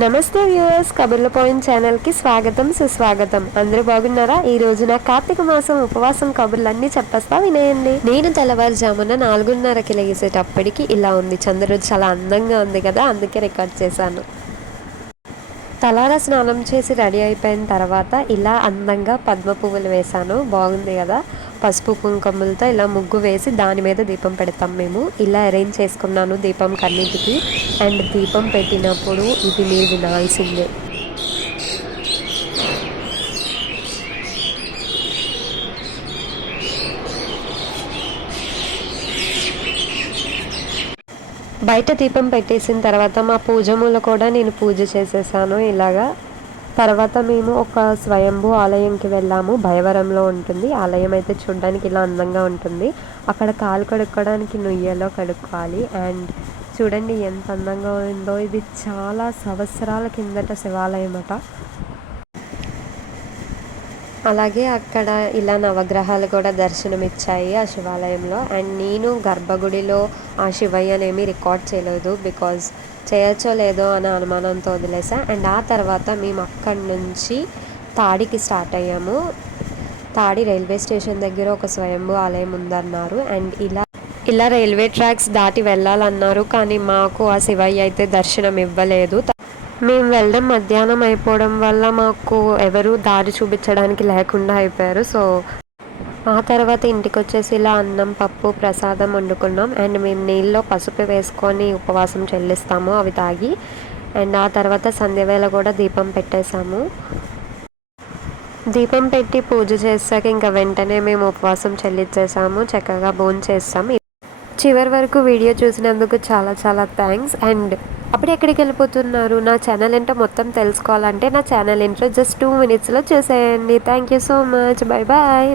నమస్తే viewers, కబుర్ల point ఛానల్కి స్వాగతం సుస్వాగతం. అందరూ బాగున్నారా? ఈ రోజు నా కార్తీక మాసం ఉపవాసం కబుర్లన్నీ చెప్పేస్తా వినేయండి. నేను తెల్లవారుజామున 4:30కి లేసేటప్పటికి ఇలా ఉంది. చంద్రుడు చాలా అందంగా ఉంది కదా, అందుకే రికార్డ్ చేశాను. తలారా స్నానం చేసి రెడీ అయిపోయిన తర్వాత ఇలా అందంగా పద్మ పువ్వులు వేశాను. బాగుంది కదా. పసుపు కుంకుమలతో ఇలా ముగ్గు వేసి దాని మీద దీపం పెడతాం మేము. ఇలా అరేంజ్ చేసుకున్నాను దీపం కన్నిటికి. అండ్ దీపం పెట్టినప్పుడు ఇది మీరు వినాల్సిందే. బయట దీపం పెట్టేసిన తర్వాత మా పూజములో కూడా నేను పూజ చేసేసాను ఇలాగా. తర్వాత మేము ఒక స్వయంభూ ఆలయంకి వెళ్ళాము. భయవరంలో ఉంటుంది ఆలయం. అయితే చూడడానికి ఇలా అందంగా ఉంటుంది. అక్కడ కాలు కడుక్కోవడానికి నుయ్యలో కడుక్కోవాలి. అండ్ చూడండి ఎంత అందంగా ఉందో. ఇది చాలా సంవత్సరాల కిందట శివాలయం అట. అలాగే అక్కడ ఇలా నవగ్రహాలు కూడా దర్శనమిచ్చాయి ఆ శివాలయంలో. అండ్ నేను గర్భగుడిలో ఆ శివయ్యనేమి రికార్డ్ చేయలేదు, బికాజ్ చేయొచ్చో లేదో అనే అనుమానంతో వదిలేసా. అండ్ ఆ తర్వాత మేము అక్కడి నుంచి తాడికి స్టార్ట్ అయ్యాము. తాడి రైల్వే స్టేషన్ దగ్గర ఒక స్వయంభూ ఆలయం ఉందన్నారు. అండ్ ఇలా రైల్వే ట్రాక్స్ దాటి వెళ్ళాలన్నారు, కానీ మాకు ఆ శివయ్య అయితే దర్శనం ఇవ్వలేదు. మేము వెళ్ళడం మధ్యాహ్నం అయిపోవడం వల్ల మాకు ఎవరు దారి చూపించడానికి లేకుండా అయిపోయారు. సో ఆ తర్వాత ఇంటికి వచ్చేసి ఇలా అన్నం పప్పు ప్రసాదం వండుకున్నాం. అండ్ మేము నీళ్ళలో పసుపు వేసుకొని ఉపవాసం చెల్లిస్తాము అవి తాగి. అండ్ ఆ తర్వాత సంధ్యవేళ కూడా దీపం పెట్టేశాము. దీపం పెట్టి పూజ చేశాక ఇంకా వెంటనే మేము ఉపవాసం చెల్లించేసాము. చక్కగా భోంచేస్తాము. చివరి వరకు వీడియో చూసినందుకు చాలా చాలా థ్యాంక్స్. అండ్ అప్పుడు ఎక్కడికి వెళ్ళిపోతున్నారు? నా ఛానల్ ఏంటో మొత్తం తెలుసుకోవాలంటే నా ఛానల్ ఏంటో జస్ట్ 2 minutesలో చూసేయండి. Thank you so much. Bye bye.